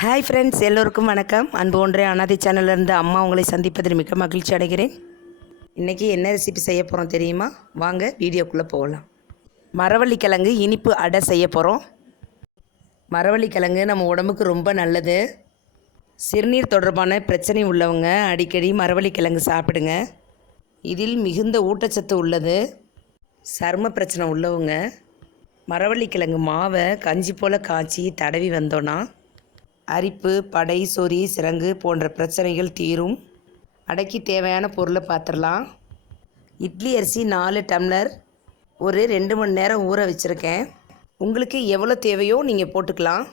Hi friends, எல்லோருக்கும் வணக்கம். அன்பு ஒன்றே அனாதை சேனலிருந்து அம்மா உங்களை சந்திப்பதில் மிக மகிழ்ச்சி அடைகிறேன். இன்றைக்கி என்ன ரெசிபி செய்ய போகிறோம் தெரியுமா? வாங்க வீடியோக்குள்ளே போகலாம். மரவள்ளிக்கிழங்கு இனிப்பு அடை செய்ய போகிறோம். மரவள்ளிக்கிழங்கு நம்ம உடம்புக்கு ரொம்ப நல்லது. சிறுநீர் தொடர்பான பிரச்சனை உள்ளவங்க அடிக்கடி மரவள்ளிக்கிழங்கு சாப்பிடுங்க. இதில் மிகுந்த ஊட்டச்சத்து உள்ளது. சரும பிரச்சனை உள்ளவங்க மரவள்ளிக்கிழங்கு மாவை கஞ்சி போல் காய்ச்சி தடவி வந்தோன்னா அரிப்பு, படை, சொறி, சிரங்கு போன்ற பிரச்சனைகள் தீரும். அடைக்கு தேவையான பொருளை பார்த்துடலாம். இட்லி அரிசி 4 டம்ளர் ஒரு 2 மணி நேரம் ஊற வச்சுருக்கேன். உங்களுக்கு எவ்வளோ தேவையோ நீங்கள் போட்டுக்கலாம்.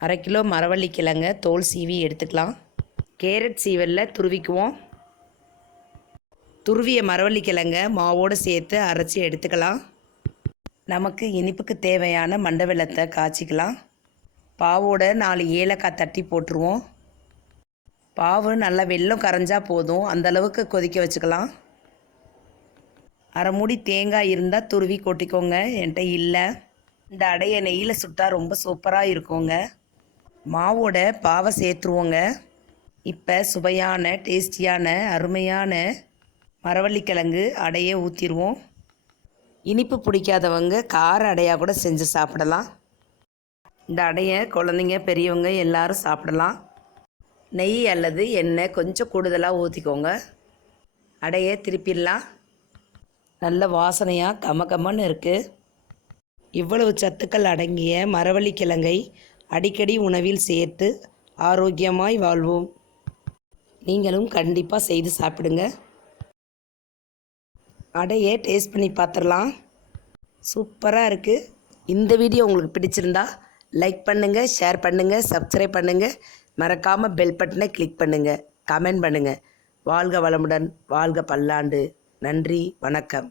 1/2 கிலோ மரவள்ளிக்கிழங்க தோல் சீவி எடுத்துக்கலாம். கேரட் சீவலில் துருவிக்குவோம். துருவிய மரவள்ளிக்கிழங்க மாவோடு சேர்த்து அரைச்சி எடுத்துக்கலாம். நமக்கு இனிப்புக்கு தேவையான மண்டை வெல்லத்தை காய்ச்சிக்கலாம். பாவோட 4 ஏலக்காய் தட்டி போட்டுருவோம். பாவு நல்லா வெல்லம் கரைஞ்சா போதும், அந்தளவுக்கு கொதிக்க வச்சுக்கலாம். அரை மூடி தேங்காய் இருந்தால் துருவி கொட்டிக்கோங்க. என்கிட்ட இல்லை. இந்த அடையை நெய்யில் சுட்டால் ரொம்ப சூப்பராக இருக்குங்க. மாவோட பாவை சேர்த்துருவோங்க. இப்போ சுவையான டேஸ்டியான அருமையான மரவள்ளிக்கிழங்கு அடையை ஊற்றிடுவோம். இனிப்பு பிடிக்காதவங்க கார அடையாக கூட செஞ்சு சாப்பிடலாம். இந்த அடையை குழந்தைங்க பெரியவங்க எல்லாரும் சாப்பிடலாம். நெய் அல்லது எண்ணெய் கொஞ்சம் கூடுதலாக ஊற்றிக்கோங்க. அடையை திருப்பிடலாம். நல்ல வாசனையாக கமகமன்னு இருக்குது. இவ்வளவு சத்துக்கள் அடங்கிய மரவள்ளிக்கிழங்கை அடிக்கடி உணவில் சேர்த்து ஆரோக்கியமாய் வாழ்வோம். நீங்களும் கண்டிப்பாக செய்து சாப்பிடுங்க. அடையை டேஸ்ட் பண்ணி பார்த்துடலாம். சூப்பராக இருக்குது. இந்த வீடியோ உங்களுக்கு பிடிச்சிருந்தா லைக் பண்ணுங்கள், ஷேர் பண்ணுங்கள், சப்ஸ்கிரைப் பண்ணுங்கள். மறக்காமல் பெல் பட்டனை கிளிக் பண்ணுங்கள், கமெண்ட் பண்ணுங்கள். வாழ்க வளமுடன், வாழ்க பல்லாண்டு. நன்றி, வணக்கம்.